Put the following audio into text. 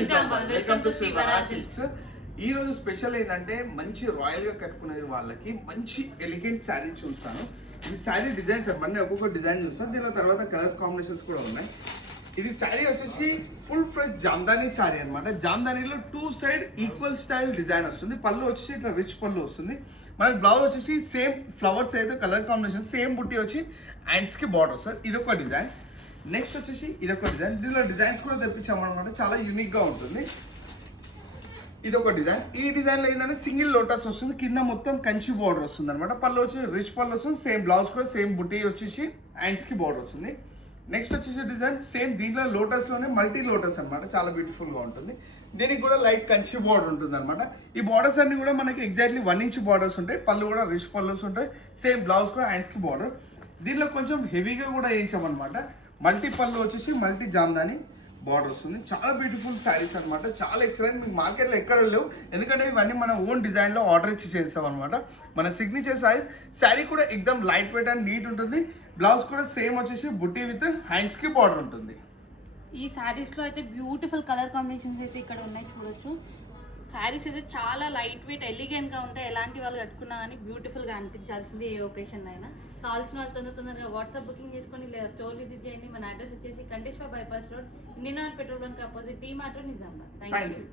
Nizamabad. Welcome to Sri Vara silks. ఈ రోజు special ఏంటంటే మంచి రాయల్ గా కట్టుకునే వాళ్ళకి మంచి ఎలిగెంట్ శారీ చూస్తాను. ఇది శారీ డిజైన్ సార్, మన ఒక్కొక్క డిజైన్ చూస్తాను. దీనిలో తర్వాత కలర్స్ కాంబినేషన్స్ కూడా ఉన్నాయి. ఇది శారీ వచ్చేసి ఫుల్ ఫ్రెష్ జామ్దానీ శారీ అనమాట. జామ్దానీలో 2 సైడ్ ఈక్వల్ స్టైల్ డిజైన్ వస్తుంది. పళ్ళు వచ్చేసి ఇట్లా రిచ్ పళ్ళు వస్తుంది. మన బ్లౌజ్ వచ్చేసి సేమ్ ఫ్లవర్స్ అయితే కలర్ కాంబినేషన్ సేమ్ బుట్టి వచ్చి హ్యాండ్స్ కి బార్డర్ వస్తుంది. ఇదొక డిజైన్. నెక్స్ట్ వచ్చేసి ఇదొక డిజైన్. దీనిలో డిజైన్స్ కూడా తెప్పించామన్నమాట, చాలా యూనిక్ గా ఉంటుంది. ఇదొక డిజైన్. ఈ డిజైన్ లో ఏంటంటే సింగిల్ లోటస్ వస్తుంది, కింద మొత్తం కంచి బార్డర్ వస్తుంది అనమాట. పళ్ళు వచ్చి రిచ్ పళ్ళు వస్తుంది. సేమ్ బ్లౌజ్ కూడా సేమ్ బుట్టి వచ్చేసి హ్యాండ్స్ కి బార్డర్ వస్తుంది. నెక్స్ట్ వచ్చేసి డిజైన్ సేమ్ దీంట్లో లోటస్ లోనే మల్టీ లోటస్ అనమాట, చాలా బ్యూటిఫుల్ గా ఉంటుంది. దీనికి కూడా లైట్ కంచి బార్డర్ ఉంటుంది అనమాట. ఈ బార్డర్స్ అన్ని కూడా మనకి ఎగ్జాక్ట్లీ 1 ఇంచ్ బార్డర్స్ ఉంటాయి. పళ్ళు కూడా రిచ్ పళ్ళుస్ ఉంటాయి. సేమ్ బ్లౌజ్ కూడా హ్యాండ్స్ కి బార్డర్. దీనిలో కొంచెం హెవీగా కూడా వేయించామన్నమాట. మల్టీ పళ్ళు వచ్చేసి మల్టీ జామ్దాని బార్డర్ వస్తుంది. చాలా బ్యూటిఫుల్ శారీస్ అనమాట, చాలా ఎక్సలెంట్. మీకు మార్కెట్లో ఎక్కడ లేవు, ఎందుకంటే ఇవన్నీ మన ఓన్ డిజైన్లో ఆర్డర్ ఇచ్చి చేస్తాం అనమాట. మన సిగ్నేచర్ సైజ్. శారీ కూడా ఎక్దమ్ లైట్ వెయిట్ అండ్ నీట్ ఉంటుంది. బ్లౌజ్ కూడా సేమ్ వచ్చేసి బుట్టి విత్ హ్యాండ్స్కి బార్డర్ ఉంటుంది. ఈ శారీస్లో అయితే బ్యూటిఫుల్ కలర్ కాంబినేషన్స్ అయితే ఇక్కడ ఉన్నాయి, చూడొచ్చు. శారీస్ అయితే చాలా లైట్ వెయిట్ ఎలిగెంట్గా ఉంటాయి. ఎలాంటి వాళ్ళు కట్టుకున్నా కానీ బ్యూటిఫుల్గా అనిపించాల్సింది ఏ ఒకేషన్ అయినా. కావాల్సిన వాళ్ళు తొందరగా వాట్సాప్ బుకింగ్ చేసుకోండి, లేదా స్టోర్ విజిట్ చేయండి. మన అడ్రస్ వచ్చేసి Kanteshwar bypass road, Indian oil petrol bunk opposite, T mart, Nizamabad. Thank you.